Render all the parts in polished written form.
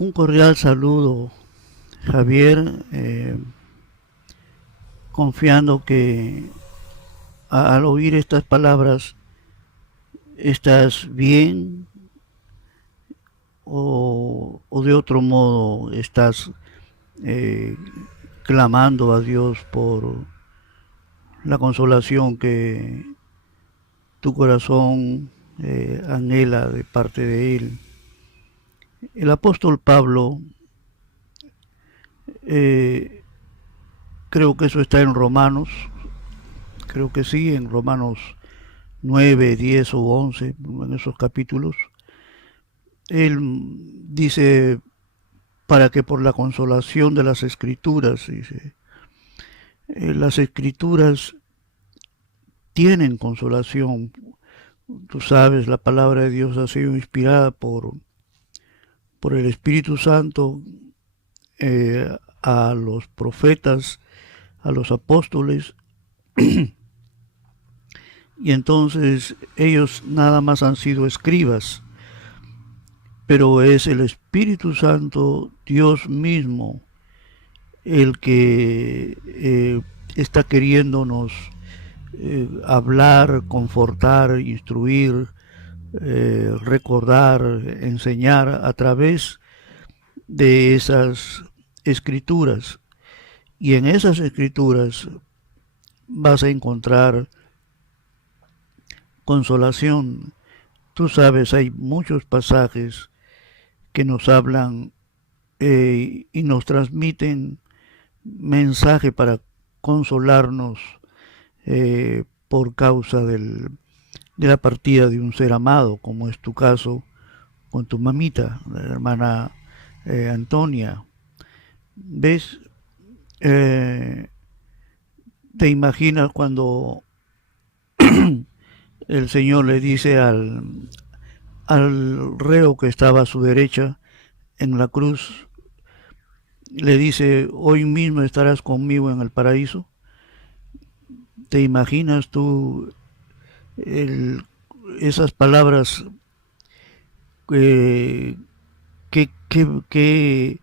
Un cordial saludo, Javier, confiando que al oír estas palabras estás bien o de otro modo estás eh, clamando a Dios por la consolación que tu corazón anhela de parte de Él. El apóstol Pablo, eh, creo que eso está en Romanos, creo que sí, en Romanos 9, 10 o 11, en esos capítulos, él dice, para que por la consolación de las escrituras, dice, las escrituras tienen consolación. Tú sabes, la palabra de Dios ha sido inspirada por el Espíritu Santo a los profetas, a los apóstoles, y entonces ellos nada más han sido escribas, pero es el Espíritu Santo, Dios mismo, el que está queriéndonos hablar, confortar, instruir, recordar, enseñar a través de esas escrituras. Y en esas escrituras vas a encontrar consolación. Tú sabes, hay muchos pasajes que nos hablan y nos transmiten mensaje para consolarnos por causa de la partida de un ser amado, como es tu caso con tu mamita, la hermana Antonia. ¿Ves? Eh, ¿Te imaginas cuando el Señor le dice al reo que estaba a su derecha en la cruz, le dice, hoy mismo estarás conmigo en el paraíso? ¿Te imaginas tú el, esas palabras eh, qué, qué, qué,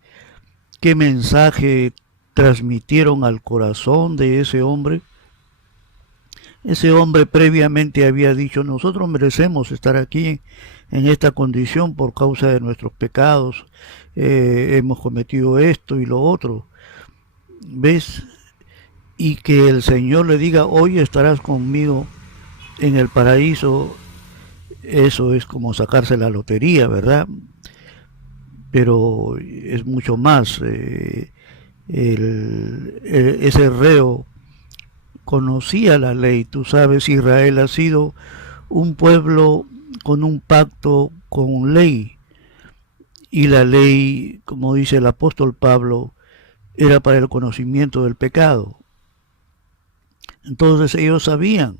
qué mensaje transmitieron al corazón de ese hombre? Ese hombre previamente había dicho, nosotros merecemos estar aquí en esta condición por causa de nuestros pecados, hemos cometido esto y lo otro. ¿Ves? Y que el Señor le diga, hoy estarás conmigo en el paraíso, eso es como sacarse la lotería, ¿verdad? Pero es mucho más. Ese reo conocía la ley. Tú sabes, Israel ha sido un pueblo con un pacto con ley. Y la ley, como dice el apóstol Pablo, era para el conocimiento del pecado. Entonces ellos sabían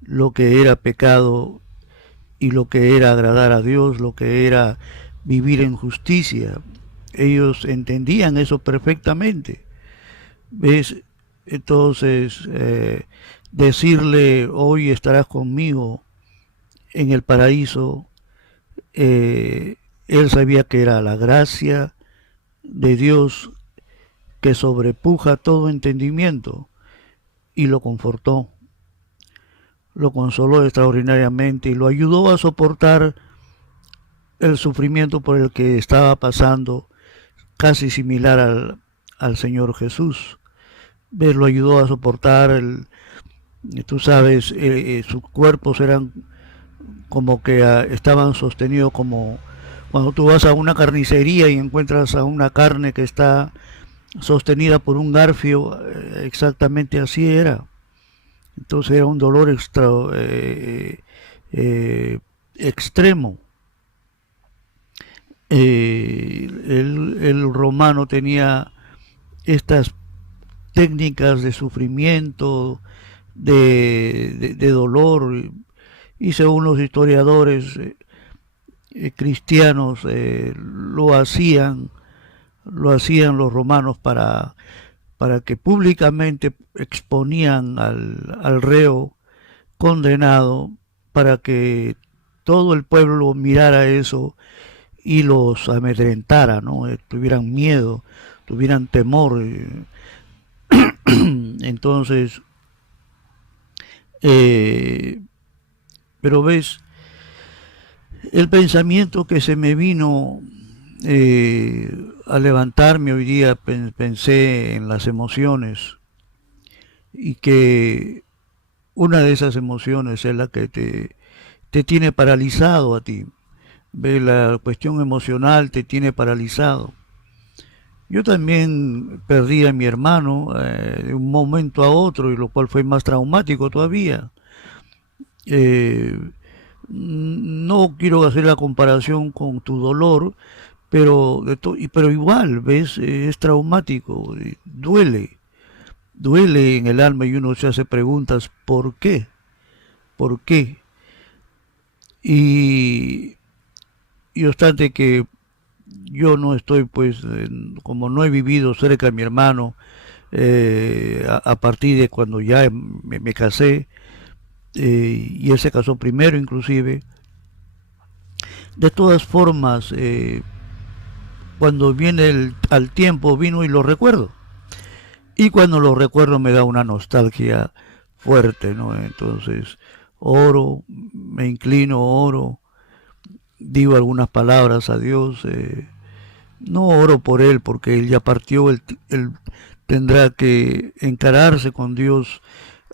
lo que era pecado y lo que era agradar a Dios, lo que era vivir en justicia. Ellos entendían eso perfectamente. ¿Ves? Entonces, decirle, hoy estarás conmigo en el paraíso, él sabía que era la gracia de Dios que sobrepuja todo entendimiento y lo confortó, lo consoló extraordinariamente y lo ayudó a soportar el sufrimiento por el que estaba pasando, casi similar al Señor Jesús. ¿Ves? Lo ayudó a soportar tú sabes, sus cuerpos eran como que estaban sostenidos como cuando tú vas a una carnicería y encuentras a una carne que está sostenida por un garfio, exactamente así era. Entonces era un dolor extremo. El romano tenía estas técnicas de sufrimiento, de dolor, y según los historiadores cristianos lo hacían los romanos para que públicamente exponían al reo condenado, para que todo el pueblo mirara eso y los amedrentara, ¿no? Tuvieran miedo, tuvieran temor. Entonces, eh, pero ves, el pensamiento que se me vino al levantarme hoy día, pensé en las emociones y que una de esas emociones es la que te tiene paralizado a ti. Ve, la cuestión emocional te tiene paralizado. Yo también perdí a mi hermano de un momento a otro, y lo cual fue más traumático todavía. Eh, no quiero hacer la comparación con tu dolor, pero, pero igual, ¿ves? Es traumático, duele en el alma y uno se hace preguntas, ¿por qué? ¿Por qué? Y, y obstante que yo no estoy, pues, como no he vivido cerca de mi hermano, a partir de cuando ya me casé, y él se casó primero inclusive, de todas formas, cuando viene al tiempo vino y lo recuerdo. Y cuando lo recuerdo me da una nostalgia fuerte, ¿no? Entonces, oro, me inclino, oro, digo algunas palabras a Dios. No oro por él porque él ya partió, él tendrá que encararse con Dios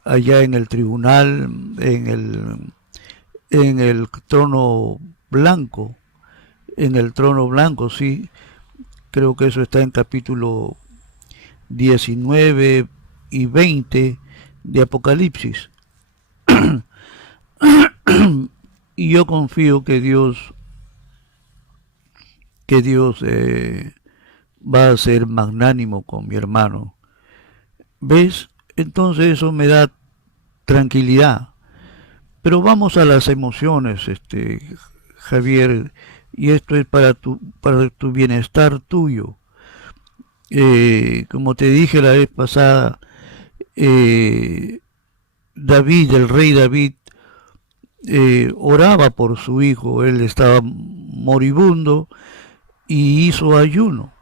allá en el tribunal, en el trono blanco, en el trono blanco, sí. Creo que eso está en capítulo 19 y 20 de Apocalipsis. Y yo confío que Dios va a ser magnánimo con mi hermano. ¿Ves? Entonces eso me da tranquilidad. Pero vamos a las emociones, Javier, y esto es para tu bienestar tuyo. Como te dije la vez pasada, David, el rey David, oraba por su hijo, él estaba moribundo y hizo ayuno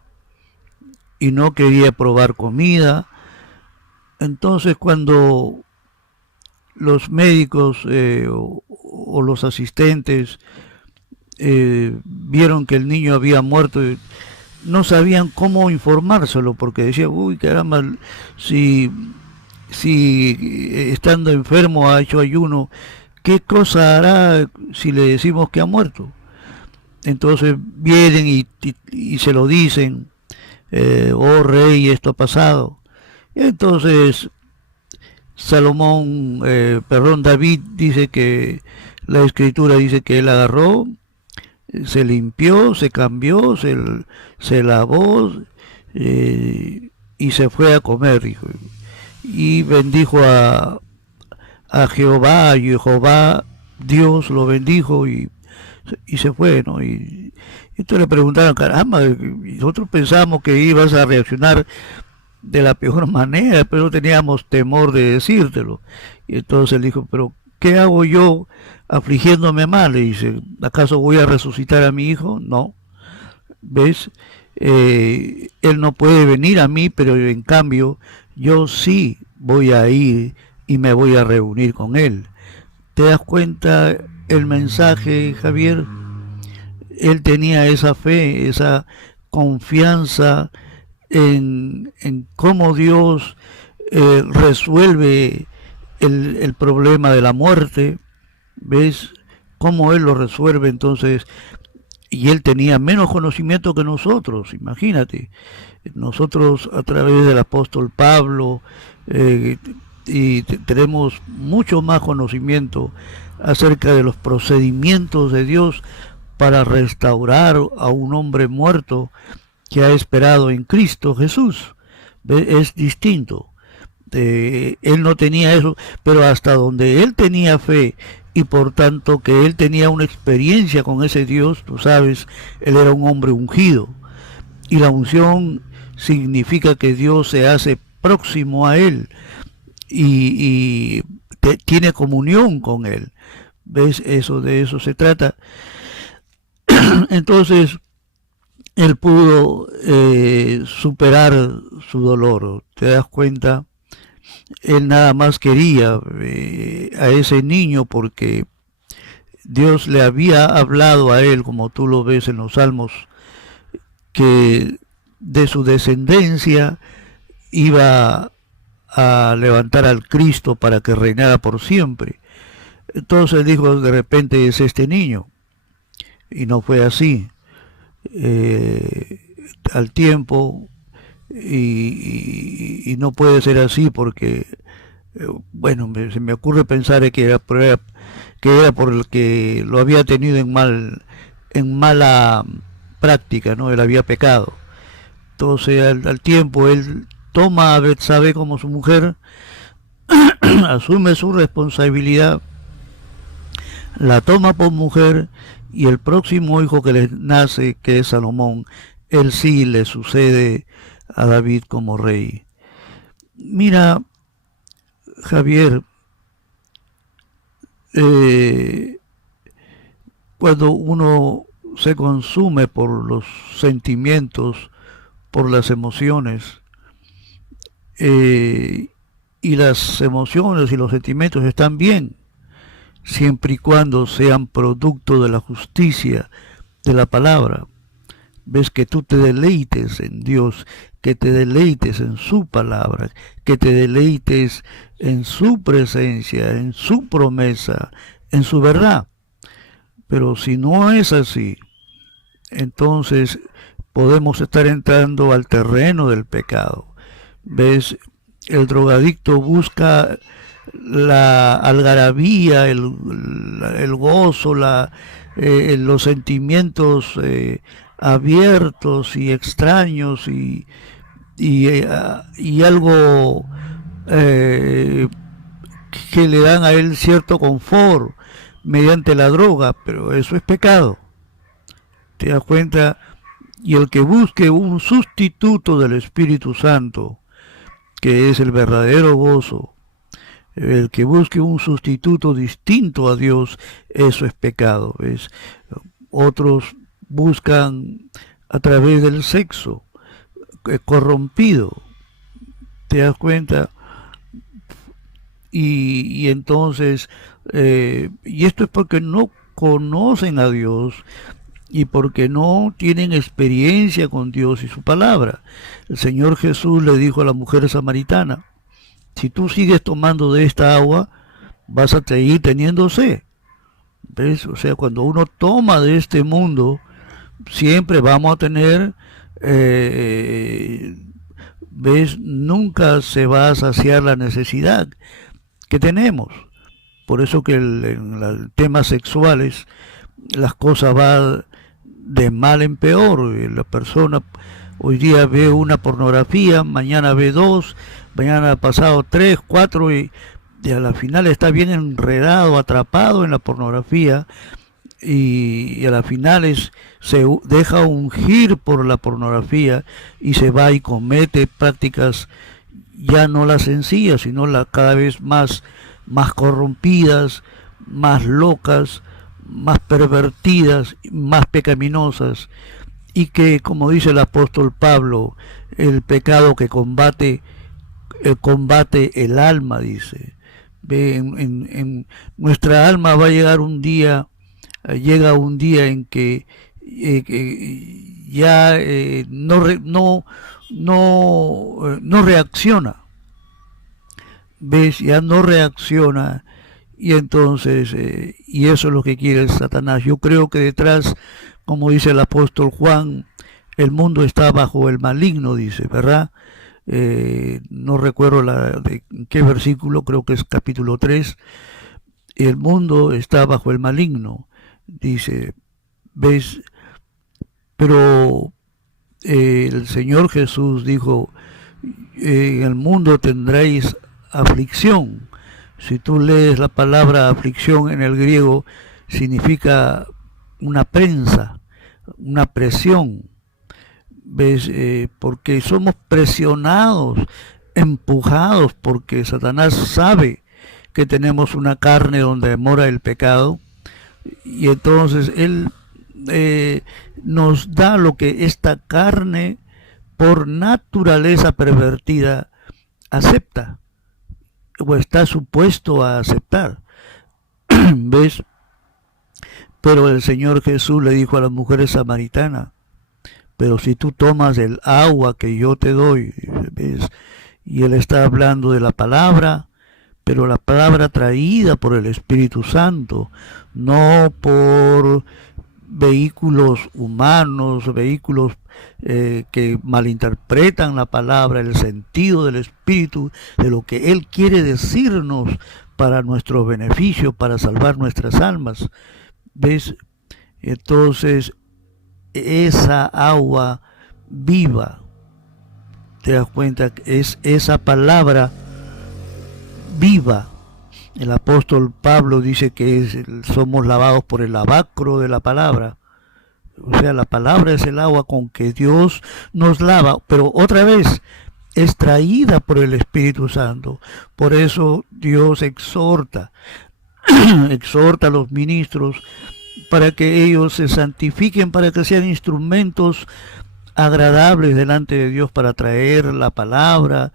y no quería probar comida. Entonces cuando los médicos o los asistentes vieron que el niño había muerto, no sabían cómo informárselo porque decían, uy, caramba, si estando enfermo ha hecho ayuno, ¿qué cosa hará si le decimos que ha muerto? Entonces vienen y se lo dicen, oh rey, esto ha pasado. Y entonces David dice que la escritura dice que él agarró, se limpió, se cambió, se lavó y se fue a comer, dijo. Y bendijo a Jehová, y Jehová, Dios lo bendijo y se fue, ¿no? Y entonces le preguntaron, caramba, nosotros pensamos que ibas a reaccionar de la peor manera, pero no teníamos temor de decírtelo. Y entonces él dijo, pero ¿qué hago yo afligiéndome mal? Le dice, ¿acaso voy a resucitar a mi hijo? No. ¿Ves? Él no puede venir a mí, pero en cambio yo sí voy a ir y me voy a reunir con él. ¿Te das cuenta el mensaje, Javier? Él tenía esa fe, esa confianza en cómo Dios resuelve el problema de la muerte. ¿Ves? Cómo Él lo resuelve entonces. Y Él tenía menos conocimiento que nosotros, imagínate. Nosotros a través del apóstol Pablo tenemos mucho más conocimiento acerca de los procedimientos de Dios para restaurar a un hombre muerto que ha esperado en Cristo Jesús. Es distinto. Él no tenía eso, pero hasta donde él tenía fe y por tanto que él tenía una experiencia con ese Dios, tú sabes, él era un hombre ungido. Y la unción significa que Dios se hace próximo a él y tiene comunión con él. ¿Ves? De eso se trata. Entonces él pudo superar su dolor. ¿Te das cuenta? Él nada más quería a ese niño porque Dios le había hablado a él, como tú lo ves en los Salmos, que de su descendencia iba a levantar al Cristo para que reinara por siempre. Entonces dijo, de repente es este niño. Y no fue así. Al tiempo, y no puede ser así porque, bueno, se me ocurre pensar que era por el que lo había tenido en mala práctica, ¿no? Él había pecado. Entonces al tiempo él toma a Betsabe como su mujer, asume su responsabilidad, la toma por mujer, y el próximo hijo que le nace, que es Salomón, él sí le sucede a David como rey. Mira, Javier, cuando uno se consume por los sentimientos, por las emociones, y las emociones y los sentimientos están bien, siempre y cuando sean producto de la justicia de la palabra. Ves, que tú te deleites en Dios, que te deleites en su palabra, que te deleites en su presencia, en su promesa, en su verdad. Pero si no es así, entonces podemos estar entrando al terreno del pecado. ¿Ves? El drogadicto busca la algarabía, el gozo, los sentimientos abiertos y extraños y algo que le dan a él cierto confort mediante la droga, pero eso es pecado. ¿Te das cuenta? Y el que busque un sustituto del Espíritu Santo, que es el verdadero gozo, el que busque un sustituto distinto a Dios, eso es pecado. ¿Ves? Otros buscan a través del sexo corrompido. ¿Te das cuenta? Y entonces, y esto es porque no conocen a Dios y porque no tienen experiencia con Dios y su palabra. El Señor Jesús le dijo a la mujer samaritana, si tú sigues tomando de esta agua, vas a seguir teniendo sed. ¿Ves? O sea, cuando uno toma de este mundo, siempre vamos a tener, ¿ves? Nunca se va a saciar la necesidad que tenemos. Por eso que en temas sexuales las cosas van de mal en peor. La persona hoy día ve una pornografía, mañana ve dos, mañana pasado tres, cuatro, y a la final está bien enredado, atrapado en la pornografía, y a la final se deja ungir por la pornografía y se va y comete prácticas ya no las sencillas, sino las cada vez más corrompidas, más locas, más pervertidas, más pecaminosas, y que, como dice el apóstol Pablo, el pecado que combate el alma, dice. En nuestra alma va a llegar un día, llega un día en que ya no reacciona. ¿Ves? Ya no reacciona. Y entonces, y eso es lo que quiere Satanás. Yo creo que detrás, como dice el apóstol Juan, el mundo está bajo el maligno, dice, ¿verdad? No recuerdo de qué versículo, creo que es capítulo 3. El mundo está bajo el maligno, dice. ¿Ves? Pero el Señor Jesús dijo, en el mundo tendréis aflicción. Si tú lees la palabra aflicción en el griego, significa una prensa, una presión. ¿Ves? Porque somos presionados, empujados, porque Satanás sabe que tenemos una carne donde mora el pecado, y entonces él nos da lo que esta carne por naturaleza pervertida acepta o está supuesto a aceptar. ¿Ves? Pero el Señor Jesús le dijo a la mujer samaritana, pero si tú tomas el agua que yo te doy, ¿ves? Y él está hablando de la palabra, pero la palabra traída por el Espíritu Santo, no por vehículos humanos, vehículos que malinterpretan la palabra, el sentido del Espíritu, de lo que Él quiere decirnos para nuestro beneficio, para salvar nuestras almas. ¿Ves? Entonces, esa agua viva, te das cuenta, es esa palabra viva. El apóstol Pablo dice que somos lavados por el lavacro de la palabra. O sea, la palabra es el agua con que Dios nos lava, pero otra vez es traída por el Espíritu Santo. Por eso Dios exhorta a los ministros para que ellos se santifiquen, para que sean instrumentos agradables delante de Dios para traer la palabra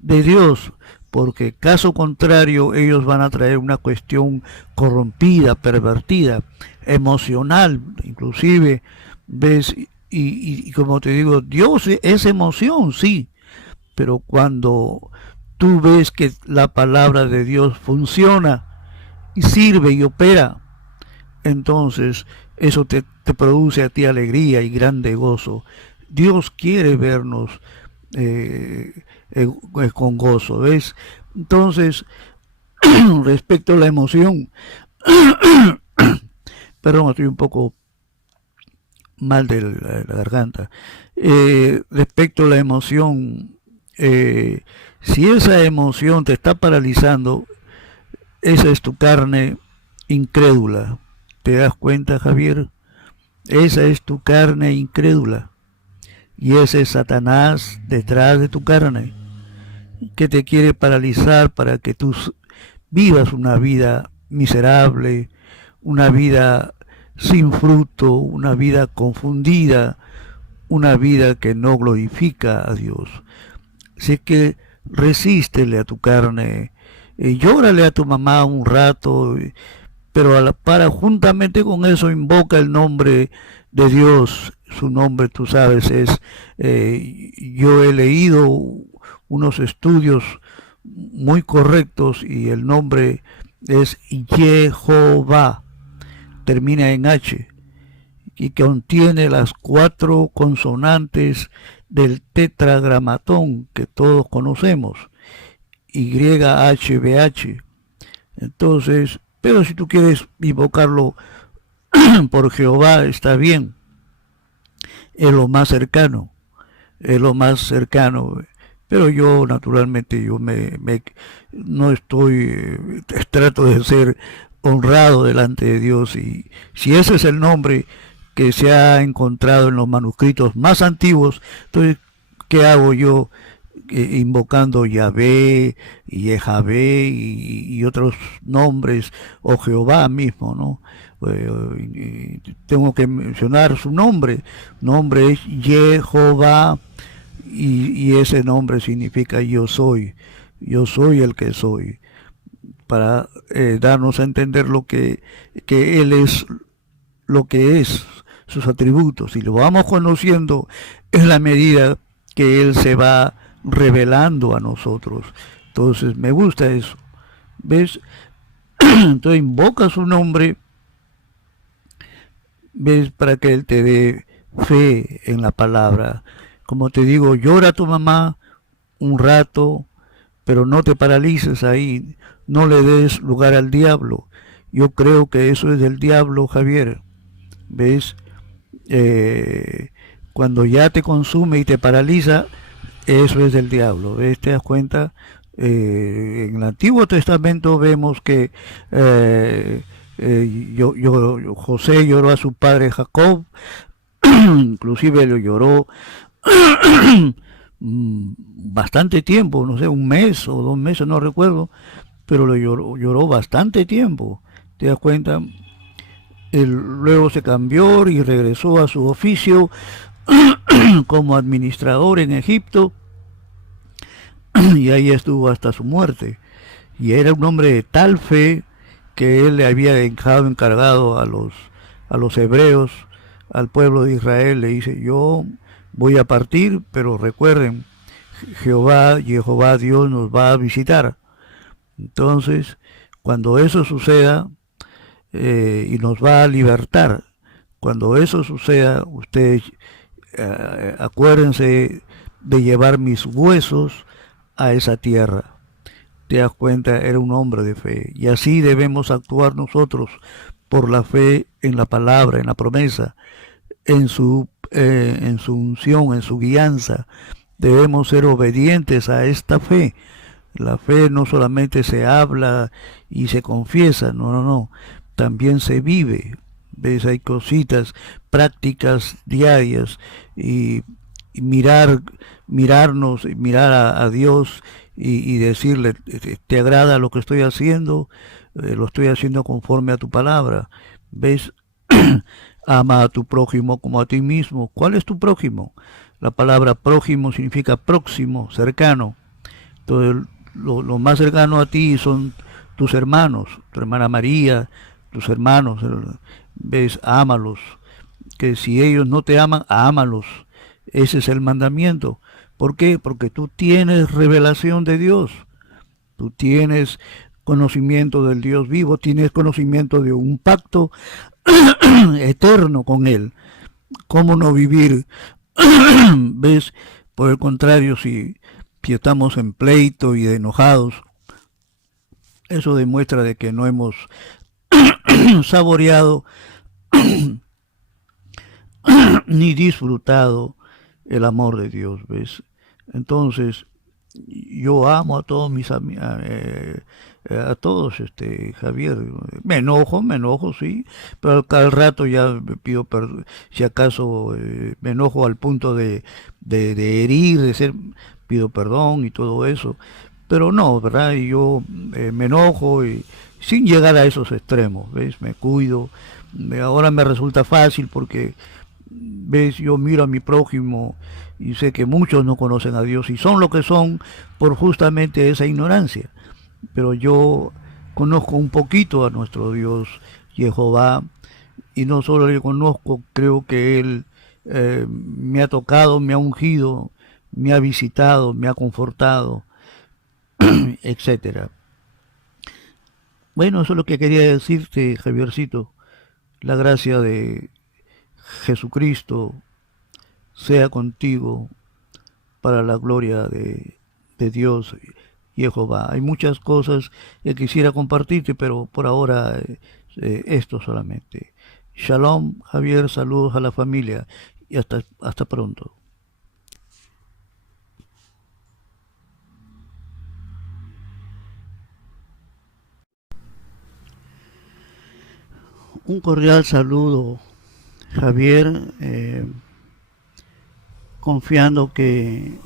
de Dios, porque caso contrario ellos van a traer una cuestión corrompida, pervertida, emocional, inclusive, ¿ves? Y como te digo, Dios es emoción, sí, pero cuando tú ves que la palabra de Dios funciona y sirve y opera, entonces eso te produce a ti alegría y grande gozo. Dios quiere vernos con gozo, ¿ves? Entonces, respecto a la emoción, perdón, estoy un poco mal de la garganta. Respecto a la emoción, si esa emoción te está paralizando, esa es tu carne incrédula. ¿Te das cuenta, Javier? Esa es tu carne incrédula. Y ese es Satanás detrás de tu carne, que te quiere paralizar para que tú vivas una vida miserable, una vida sin fruto, una vida confundida, una vida que no glorifica a Dios. Así que resístele a tu carne, llórale a tu mamá un rato, pero para juntamente con eso invoca el nombre de Dios. Su nombre, tú sabes, es, yo he leído unos estudios muy correctos y el nombre es Jehová, termina en H y contiene las 4 consonantes del tetragramatón que todos conocemos, YHWH. Entonces, pero si tú quieres invocarlo por Jehová, está bien, es lo más cercano, pero yo naturalmente yo no estoy, trato de ser honrado delante de Dios, y si ese es el nombre que se ha encontrado en los manuscritos más antiguos, entonces ¿qué hago yo invocando Yahvé y Yehavé y otros nombres, o Jehová mismo, ¿no? Tengo que mencionar su nombre. Nombre es Jehová, y ese nombre significa yo soy el que soy, para darnos a entender que Él es lo que es, sus atributos, y lo vamos conociendo en la medida que Él se va revelando a nosotros. Entonces me gusta eso, ¿ves? Entonces invoca su nombre, ¿ves? Para que Él te dé fe en la palabra. Como te digo, llora a tu mamá un rato, pero no te paralices ahí, no le des lugar al diablo. Yo creo que eso es del diablo, Javier, ¿ves? Cuando ya te consume y te paraliza, eso es del diablo, ¿ves? ¿Te das cuenta? En el Antiguo Testamento vemos que José lloró a su padre Jacob, inclusive lo lloró bastante tiempo, no sé, 1 mes o 2 meses, no recuerdo, pero lo lloró bastante tiempo, ¿te das cuenta? Él luego se cambió y regresó a su oficio como administrador en Egipto y ahí estuvo hasta su muerte. Y era un hombre de tal fe que él le había dejado encargado a los hebreos, al pueblo de Israel, le dice, yo voy a partir, pero recuerden, Jehová Dios nos va a visitar. Entonces, cuando eso suceda, y nos va a libertar, cuando eso suceda, ustedes acuérdense de llevar mis huesos a esa tierra. Te das cuenta, era un hombre de fe. Y así debemos actuar nosotros por la fe en la palabra, en la promesa, en su unción, en su guianza. Debemos ser obedientes a esta fe. La fe no solamente se habla y se confiesa, no, no, no. También se vive. ¿Ves? Hay cositas, prácticas diarias y mirarnos, mirar a Dios y decirle, ¿te agrada lo que estoy haciendo? Lo estoy haciendo conforme a tu palabra. ¿Ves? Ama a tu prójimo como a ti mismo. ¿Cuál es tu prójimo? La palabra prójimo significa próximo, cercano. Entonces, lo más cercano a ti son tus hermanos, tu hermana María, tus hermanos. ¿Ves? Ámalos. Que si ellos no te aman, ámalos. Ese es el mandamiento. ¿Por qué? Porque tú tienes revelación de Dios. Tú tienes conocimiento del Dios vivo, tienes conocimiento de un pacto eterno con Él. ¿Cómo no vivir? ¿Ves? Por el contrario, si estamos en pleito y enojados, eso demuestra de que no hemos saboreado ni disfrutado el amor de Dios, ¿ves? Entonces, yo amo a todos mis amigos, a todos, Javier. Me enojo, sí, pero al rato ya me pido perdón. Si acaso me enojo al punto de herir, de ser, pido perdón y todo eso. Pero no, ¿verdad? Y yo me enojo y sin llegar a esos extremos, ¿ves? Me cuido. Ahora me resulta fácil porque ves, yo miro a mi prójimo y sé que muchos no conocen a Dios y son lo que son por justamente esa ignorancia. Pero yo conozco un poquito a nuestro Dios Jehová y no solo le conozco, creo que Él me ha tocado, me ha ungido, me ha visitado, me ha confortado, etcétera. Bueno, eso es lo que quería decirte, Javiercito. La gracia de Jesucristo sea contigo para la gloria de Dios y Jehová. Hay muchas cosas que quisiera compartirte, pero por ahora esto solamente. Shalom, Javier, saludos a la familia y hasta pronto. Un cordial saludo, Javier, confiando que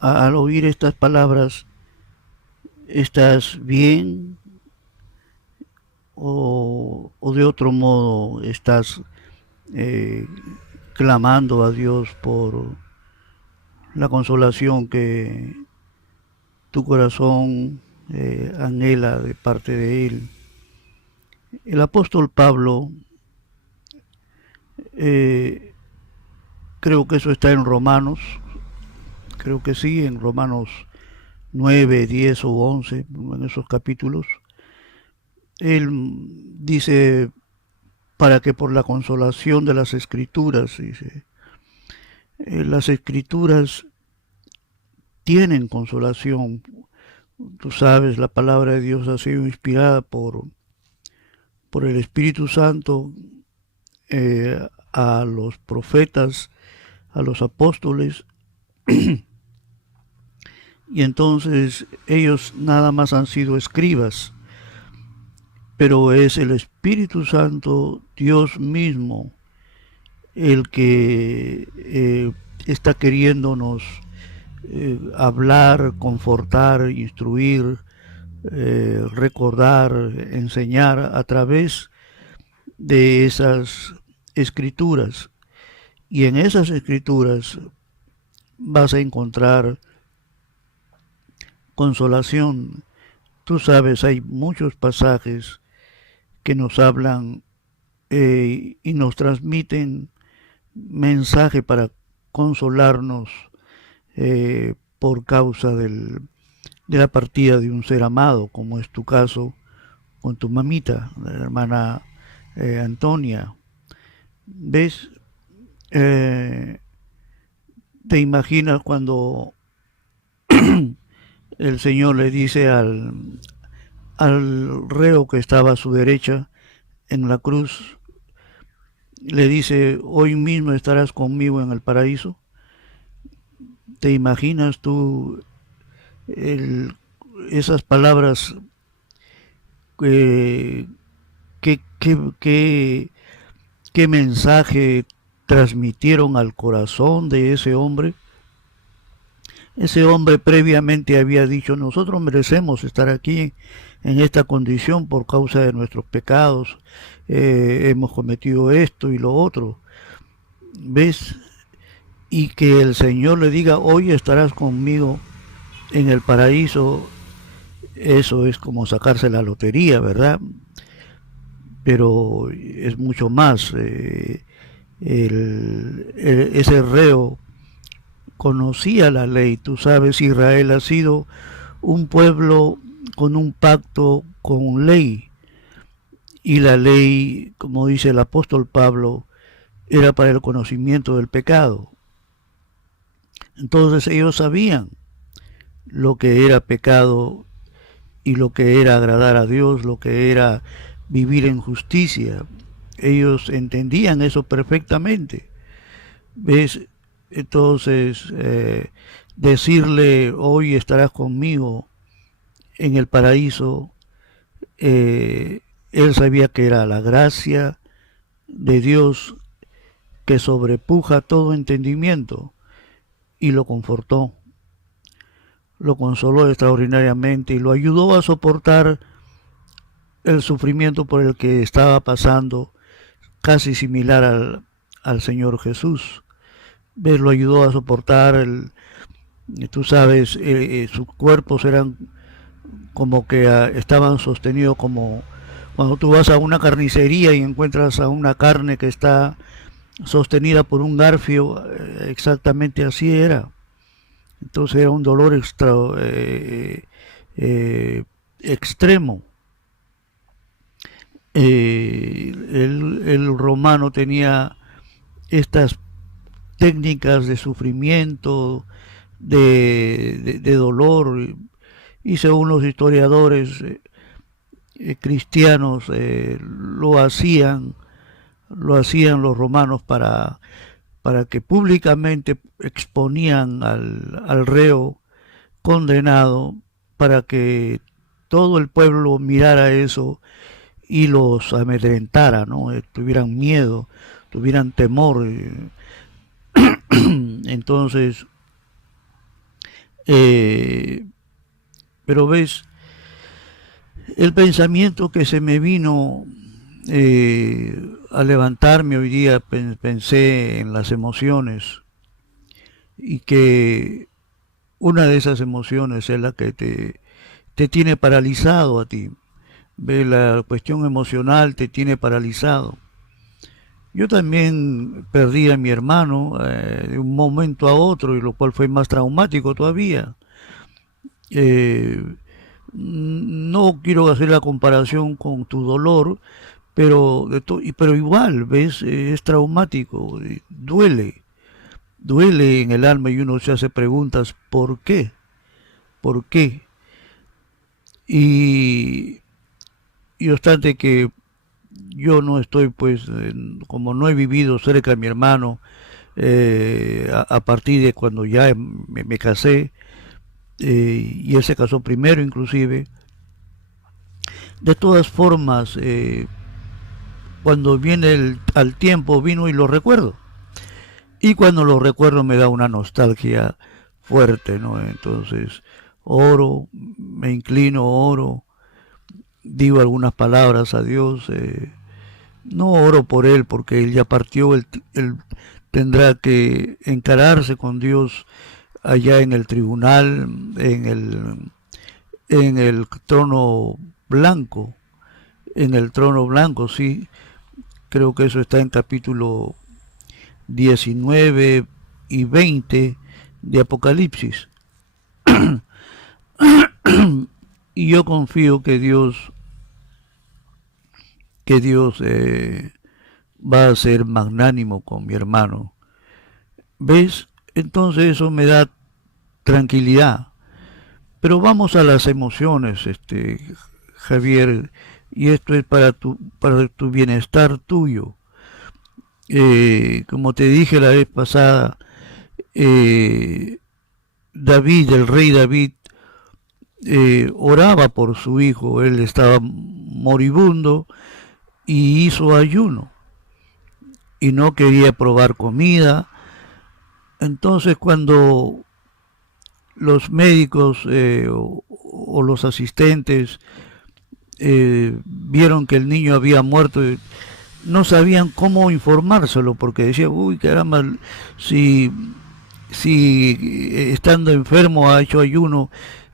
al oír estas palabras estás bien o de otro modo estás eh, clamando a Dios por la consolación que tu corazón anhela de parte de Él. El apóstol Pablo, eh, creo que eso está en Romanos, creo que sí, en Romanos 9, 10 o 11, en esos capítulos, él dice, para que por la consolación de las escrituras, dice, las escrituras tienen consolación. Tú sabes, la palabra de Dios ha sido inspirada por el Espíritu Santo a los profetas, a los apóstoles, y entonces ellos nada más han sido escribas, pero es el Espíritu Santo, Dios mismo, el que está queriéndonos hablar, confortar, instruir, recordar, enseñar a través de esas escrituras. Y en esas escrituras vas a encontrar consolación. Tú sabes, hay muchos pasajes que nos hablan y nos transmiten mensaje para consolarnos por causa de la partida de un ser amado, como es tu caso con tu mamita, la hermana Antonia. ¿Ves? Eh, ¿Te imaginas cuando el Señor le dice al reo que estaba a su derecha en la cruz, le dice, hoy mismo estarás conmigo en el paraíso? ¿Te imaginas tú el, esas palabras eh, qué, qué, qué, qué mensaje transmitieron al corazón de ese hombre? Ese hombre previamente había dicho, nosotros merecemos estar aquí en esta condición por causa de nuestros pecados, hemos cometido esto y lo otro. ¿Ves? Y que el Señor le diga, hoy estarás conmigo en el paraíso, eso es como sacarse la lotería, ¿verdad? Pero es mucho más. Ese reo conocía la ley. Tú sabes, Israel ha sido un pueblo con un pacto con ley. Y la ley, como dice el apóstol Pablo, era para el conocimiento del pecado. Entonces ellos sabían lo que era pecado y lo que era agradar a Dios, lo que era vivir en justicia. Ellos entendían eso perfectamente. ¿Ves? Entonces, decirle, hoy estarás conmigo en el paraíso, él sabía que era la gracia de Dios que sobrepuja todo entendimiento y lo confortó, lo consoló extraordinariamente y lo ayudó a soportar el sufrimiento por el que estaba pasando, casi similar al Señor Jesús. ¿Ves? Lo ayudó a soportar tú sabes, sus cuerpos eran como que estaban sostenidos como cuando tú vas a una carnicería y encuentras a una carne que está sostenida por un garfio, exactamente así era. Entonces era un dolor extremo. El romano tenía estas técnicas de sufrimiento, de dolor, y según los historiadores cristianos lo hacían los romanos para que públicamente exponían al reo condenado, para que todo el pueblo mirara eso y los amedrentara, ¿no? Tuvieran miedo, tuvieran temor. Entonces, eh, pero ves, el pensamiento que se me vino al levantarme hoy día, pensé en las emociones y que una de esas emociones es la que te tiene paralizado a ti. ¿Ve? La cuestión emocional te tiene paralizado. Yo también perdí a mi hermano de un momento a otro, y lo cual fue más traumático todavía. Eh, no quiero hacer la comparación con tu dolor, pero igual, ¿ves? Es traumático, duele en el alma y uno se hace preguntas, ¿por qué? ¿Por qué? Y, y obstante que yo no estoy, pues, como no he vivido cerca de mi hermano, a partir de cuando ya me casé, y él se casó primero inclusive, de todas formas, cuando viene al tiempo vino y lo recuerdo. Y cuando lo recuerdo me da una nostalgia fuerte, ¿no? Entonces, oro, me inclino, oro, digo algunas palabras a Dios, No oro por él porque él ya partió, él tendrá que encararse con Dios allá en el tribunal, en el trono blanco, en el trono blanco, sí, creo que eso está en capítulo 19 y 20 de Apocalipsis. Y yo confío que Dios va a ser magnánimo con mi hermano. ¿Ves? Entonces eso me da tranquilidad. Pero vamos a las emociones, Javier, y esto es para tu bienestar tuyo. Como te dije la vez pasada, David, el rey David, oraba por su hijo, él estaba moribundo y hizo ayuno y no quería probar comida. Entonces cuando los médicos o los asistentes vieron que el niño había muerto, no sabían cómo informárselo porque decían, uy caramba, si estando enfermo ha hecho ayuno,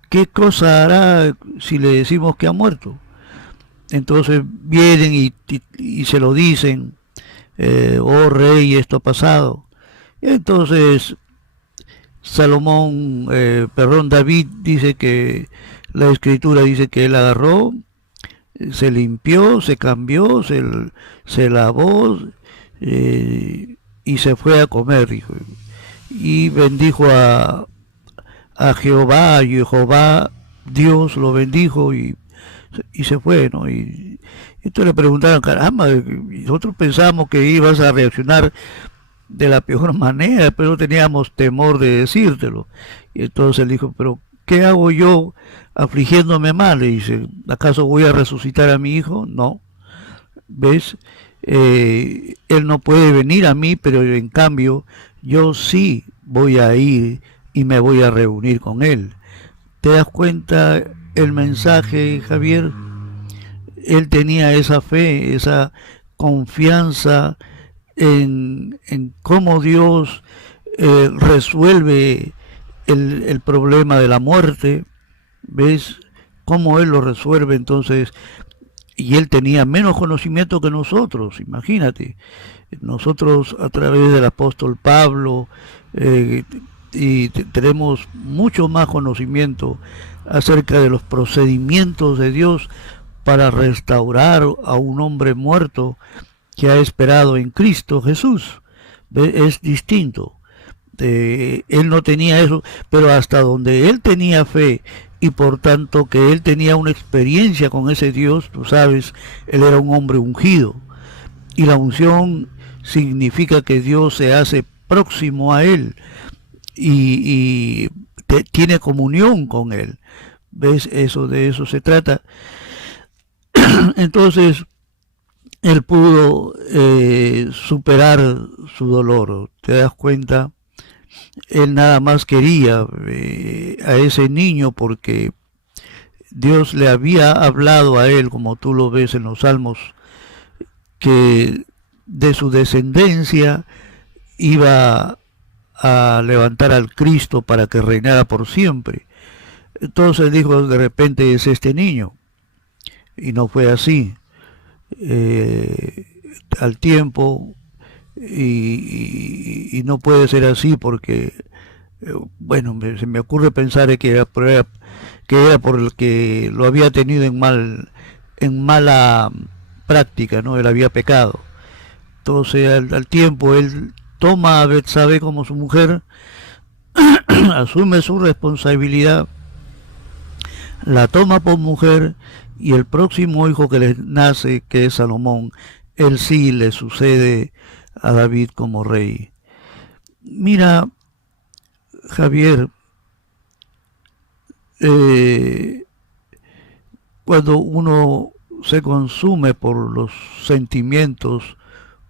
¿qué cosa hará si le decimos que ha muerto? Entonces vienen y se lo dicen, oh rey, esto ha pasado. Y entonces David dice que la escritura dice que él agarró, se limpió, se cambió, se lavó y se fue a comer, dijo. Y bendijo a Jehová, y Jehová, Dios lo bendijo y se fue, ¿no? Y entonces le preguntaron, caramba, nosotros pensábamos que ibas a reaccionar de la peor manera, pero teníamos temor de decírtelo. Y entonces él dijo, pero ¿qué hago yo afligiéndome mal? Le dice, ¿acaso voy a resucitar a mi hijo? No. ¿Ves? Él no puede venir a mí, pero en cambio yo sí voy a ir y me voy a reunir con él. ¿Te das cuenta el mensaje, Javier? Él tenía esa fe, esa confianza en cómo Dios resuelve el problema de la muerte. ¿Ves? Cómo Él lo resuelve entonces. Y Él tenía menos conocimiento que nosotros, imagínate. Nosotros a través del apóstol Pablo tenemos mucho más conocimiento acerca de los procedimientos de Dios para restaurar a un hombre muerto que ha esperado en Cristo Jesús. Es distinto. Él no tenía eso, pero hasta donde él tenía fe y por tanto que él tenía una experiencia con ese Dios, tú sabes, él era un hombre ungido. Y la unción significa que Dios se hace próximo a él y tiene comunión con él. ¿Ves? De eso se trata. Entonces, él pudo superar su dolor. ¿Te das cuenta? Él nada más quería a ese niño porque Dios le había hablado a él, como tú lo ves en los Salmos, que de su descendencia iba a levantar al Cristo para que reinara por siempre. Entonces dijo, de repente es este niño. Y no fue así. Al tiempo, y no puede ser así porque, bueno, se me ocurre pensar que era por el que lo había tenido en mala práctica, ¿no? Él había pecado. Entonces al tiempo él toma a Betsabe como su mujer, asume su responsabilidad, la toma por mujer, y el próximo hijo que le nace, que es Salomón, él sí le sucede a David como rey. Mira, Javier, cuando uno se consume por los sentimientos,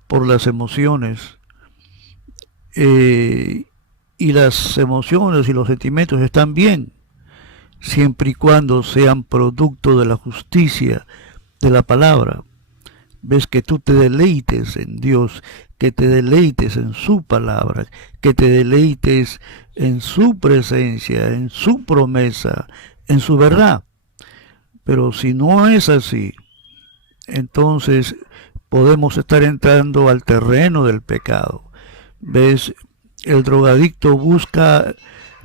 por las emociones, y las emociones y los sentimientos están bien, siempre y cuando sean producto de la justicia de la palabra. ves que tú te deleites en Dios, que te deleites en su palabra, que te deleites en su presencia, en su promesa, en su verdad. Pero si no es así, entonces podemos estar entrando al terreno del pecado. ¿Ves? El drogadicto busca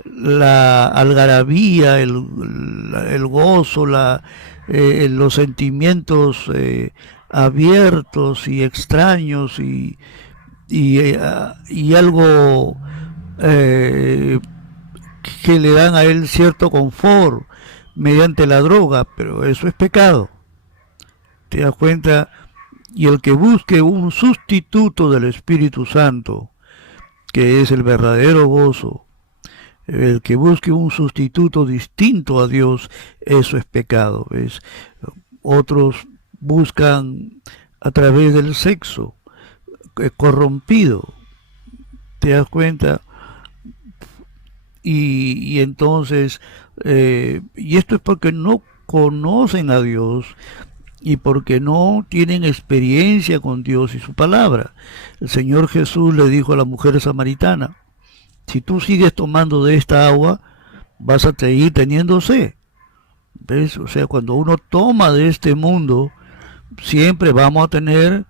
la algarabía, el gozo, los sentimientos abiertos y extraños y algo eh, que le dan a él cierto confort mediante la droga, pero eso es pecado. ¿Te das cuenta? Y el que busque un sustituto del Espíritu Santo, que es el verdadero gozo, el que busque un sustituto distinto a Dios, eso es pecado. ¿Ves? Otros buscan a través del sexo corrompido, ¿te das cuenta? Y entonces, y esto es porque no conocen a Dios y porque no tienen experiencia con Dios y su palabra. El Señor Jesús le dijo a la mujer samaritana, si tú sigues tomando de esta agua, vas a seguir teniendo sed. ¿Ves? O sea, cuando uno toma de este mundo, siempre vamos a tener,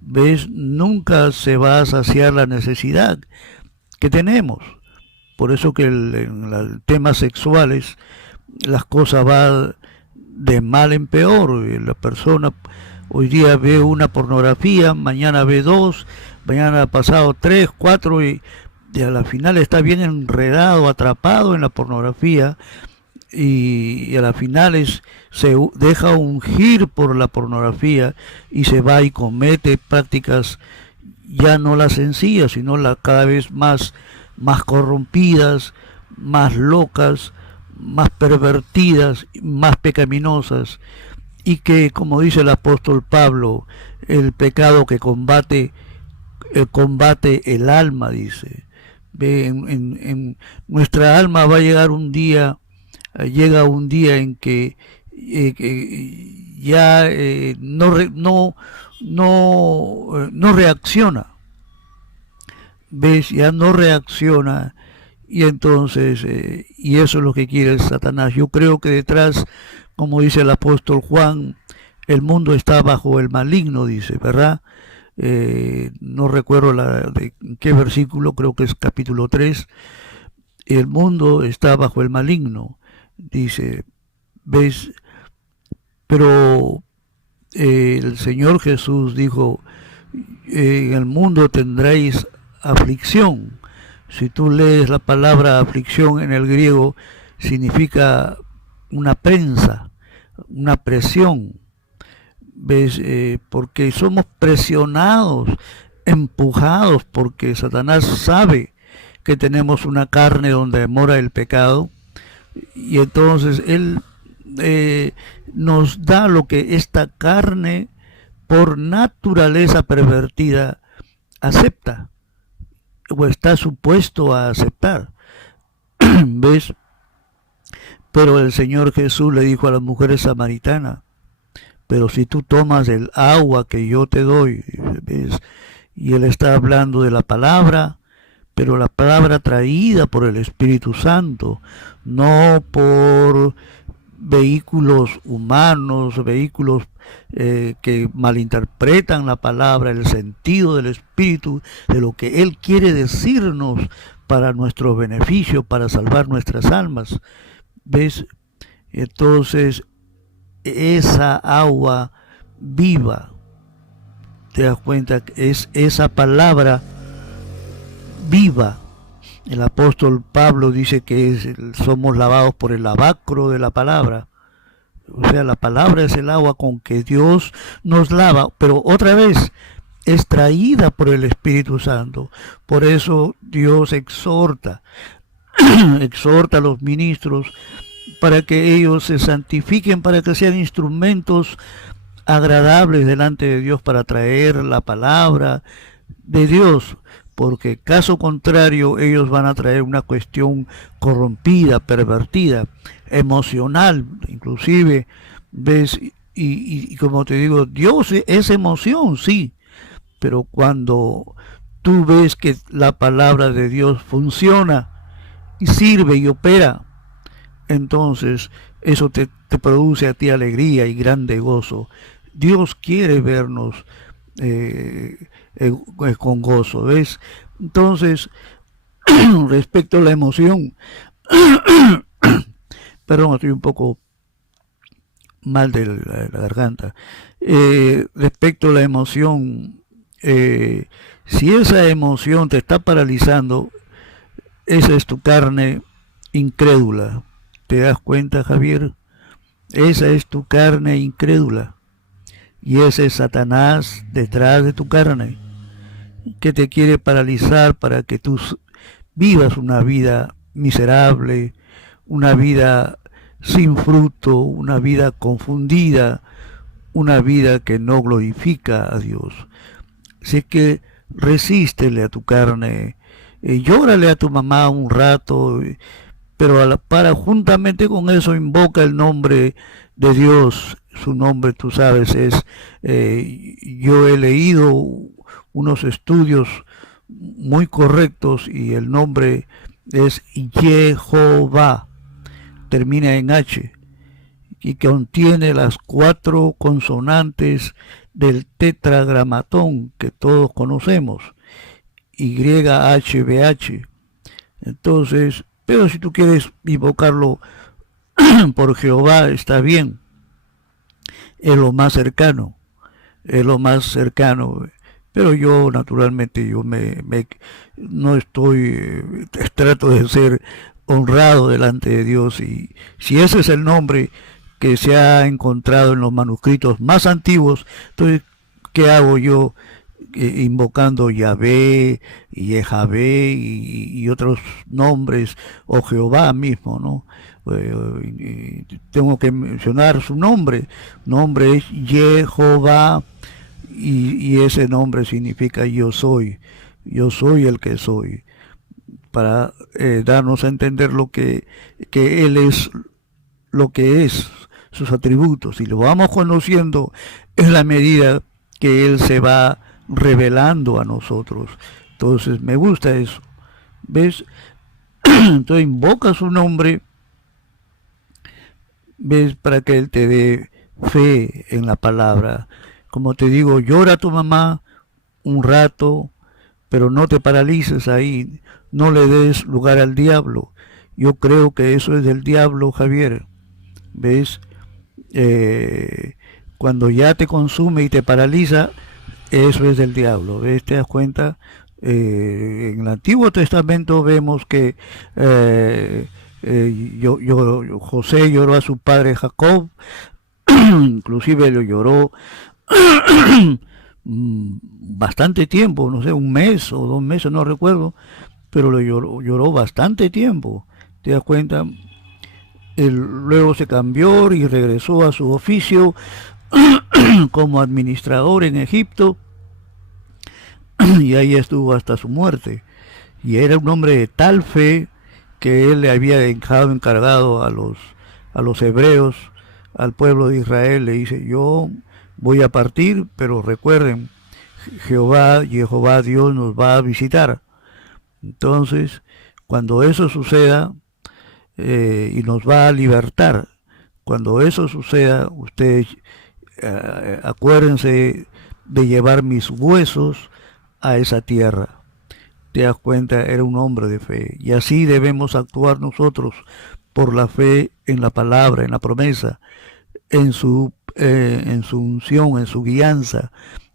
¿ves? Nunca se va a saciar la necesidad que tenemos. Por eso que en los temas sexuales las cosas van de mal en peor. La persona hoy día ve una pornografía, mañana ve dos, mañana ha pasado tres, cuatro y a la final está bien enredado, atrapado en la pornografía y a la final se deja ungir por la pornografía y se va y comete prácticas ya no las sencillas, sino las cada vez más corrompidas, más locas, más pervertidas, más pecaminosas, y que, como dice el apóstol Pablo, el pecado que combate el alma, dice. En nuestra alma va a llegar un día, llega un día en que ya no reacciona, ves, ya no reacciona y entonces y eso es lo que quiere Satanás. Yo creo que detrás, como dice el apóstol Juan, el mundo está bajo el maligno, dice, ¿verdad? No recuerdo de qué versículo, creo que es capítulo 3. El mundo está bajo el maligno, dice, ves, pero el Señor Jesús dijo, en el mundo tendréis aflicción. Si tú lees la palabra aflicción en el griego, significa una prensa, una presión. ¿Ves? Porque somos presionados, empujados, porque Satanás sabe que tenemos una carne donde mora el pecado, y entonces él nos da lo que esta carne, por naturaleza pervertida, acepta o está supuesto a aceptar. ¿Ves? Pero el Señor Jesús le dijo a la mujer samaritana, pero si tú tomas el agua que yo te doy, ¿ves? Y él está hablando de la palabra, pero la palabra traída por el Espíritu Santo, no por vehículos humanos, vehículos que malinterpretan la palabra, el sentido del Espíritu, de lo que Él quiere decirnos para nuestro beneficio, para salvar nuestras almas. ¿Ves? Entonces, esa agua viva, te das cuenta, es esa palabra viva. El apóstol Pablo dice que somos lavados por el lavacro de la palabra. O sea, la palabra es el agua con que Dios nos lava, pero otra vez es traída por el Espíritu Santo. Por eso Dios exhorta a los ministros para que ellos se santifiquen, para que sean instrumentos agradables delante de Dios para traer la palabra de Dios, porque caso contrario ellos van a traer una cuestión corrompida, pervertida, emocional, inclusive, ¿ves? y como te digo, Dios es emoción, sí, pero cuando tú ves que la palabra de Dios funciona y sirve y opera, entonces eso te produce a ti alegría y grande gozo. Dios quiere vernos eh, con gozo, ¿ves? Entonces, respecto a la emoción, perdón, estoy un poco mal de la garganta. Respecto a la emoción, si esa emoción te está paralizando, esa es tu carne incrédula. ¿Te das cuenta, Javier? Esa es tu carne incrédula. Y ese es Satanás detrás de tu carne, que te quiere paralizar para que tú vivas una vida miserable, una vida sin fruto, una vida confundida, una vida que no glorifica a Dios. Así que resístele a tu carne, llórale a tu mamá un rato, pero para juntamente con eso invoca el nombre de Dios. Su nombre, tú sabes, es, yo he leído unos estudios muy correctos y el nombre es Jehová, termina en H y contiene las 4 consonantes del tetragramatón que todos conocemos, YHBH. Entonces, pero si tú quieres invocarlo por Jehová, está bien, es lo más cercano, es lo más cercano. Pero yo, naturalmente, yo no estoy, trato de ser honrado delante de Dios, y si ese es el nombre que se ha encontrado en los manuscritos más antiguos, entonces, ¿qué hago yo invocando Yahvé y Jehavé y otros nombres, o Jehová mismo, ¿no? Tengo que mencionar su nombre es Jehová, y ese nombre significa yo soy el que soy, para darnos a entender que Él es lo que es, sus atributos, y lo vamos conociendo en la medida que Él se va revelando a nosotros. Entonces me gusta eso, ¿ves? Entonces invoca su nombre, ¿ves? Para que Él te dé fe en la palabra. Como te digo, llora a tu mamá un rato, pero no te paralices ahí, no le des lugar al diablo. Yo creo que eso es del diablo, Javier. ¿Ves? Cuando ya te consume y te paraliza, eso es del diablo. ¿Ves? ¿Te das cuenta? En el Antiguo Testamento vemos que José lloró a su padre Jacob, inclusive lo lloró bastante tiempo, no sé, un mes o 2 meses, no recuerdo, pero lo lloró bastante tiempo. ¿Te das cuenta? Él luego se cambió y regresó a su oficio como administrador en Egipto, y ahí estuvo hasta su muerte. Y era un hombre de tal fe que él le había dejado encargado a los hebreos, al pueblo de Israel. Le dice: yo voy a partir, pero recuerden, Jehová Dios nos va a visitar. Entonces, cuando eso suceda, y nos va a libertar, cuando eso suceda, ustedes acuérdense de llevar mis huesos a esa tierra. Te das cuenta, era un hombre de fe, y así debemos actuar nosotros, por la fe en la palabra, en la promesa, en su unción, en su guianza.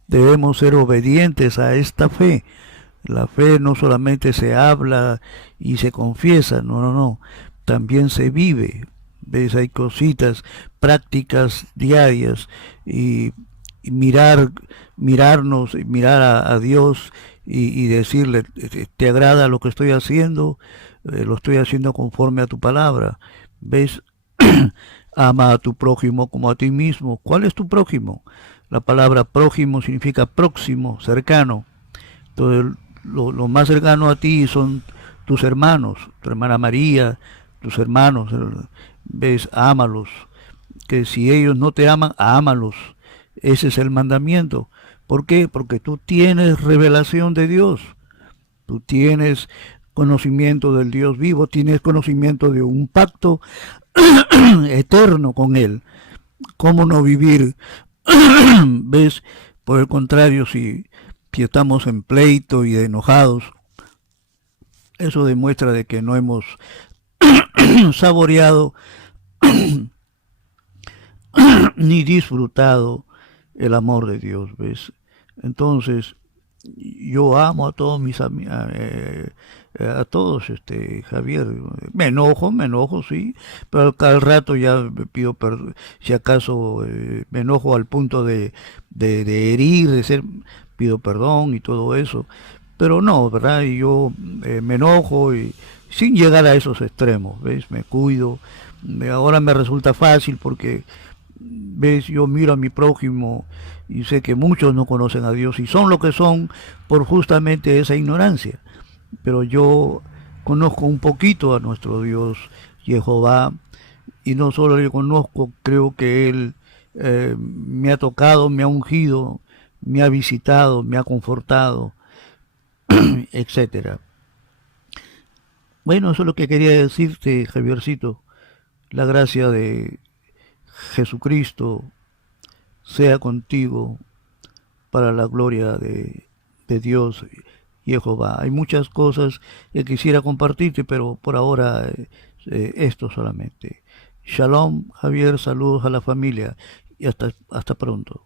Debemos ser obedientes a esta fe. La fe no solamente se habla y se confiesa, no, también se vive. ¿Ves? Hay cositas, prácticas diarias, y mirarnos, mirar a Dios y decirle: ¿te agrada lo que estoy haciendo? Lo estoy haciendo conforme a tu palabra. ¿Ves? Ama a tu prójimo como a ti mismo. ¿Cuál es tu prójimo? La palabra prójimo significa próximo, cercano. Entonces, lo más cercano a ti son tus hermanos, tu hermana María, tus hermanos. ¿Ves? Ámalos. que si ellos no te aman, ámalos. Ese es el mandamiento. ¿Por qué? Porque tú tienes revelación de Dios. Tú tienes conocimiento del Dios vivo, tienes conocimiento de un pacto eterno con Él. ¿Cómo no vivir? ¿Ves? Por el contrario, si estamos en pleito y enojados, eso demuestra de que no hemos saboreado ni disfrutado el amor de Dios, ¿ves? Entonces, yo amo a todos mis amigos, a todos, Javier. Me enojo, sí, pero al rato ya me pido perdón. Si acaso me enojo al punto de herir, pido perdón y todo eso. Pero no, ¿verdad? Y yo me enojo y sin llegar a esos extremos, ¿ves? Me cuido. Ahora me resulta fácil porque ves, yo miro a mi prójimo y sé que muchos no conocen a Dios y son lo que son por justamente esa ignorancia. Pero yo conozco un poquito a nuestro Dios Jehová y no solo le conozco, creo que Él me ha tocado, me ha ungido, me ha visitado, me ha confortado, etcétera. Bueno, eso es lo que quería decirte, Javiercito. La gracia de Jesucristo sea contigo para la gloria de Dios y Jehová. Hay muchas cosas que quisiera compartirte, pero por ahora esto solamente. Shalom, Javier, saludos a la familia y hasta pronto.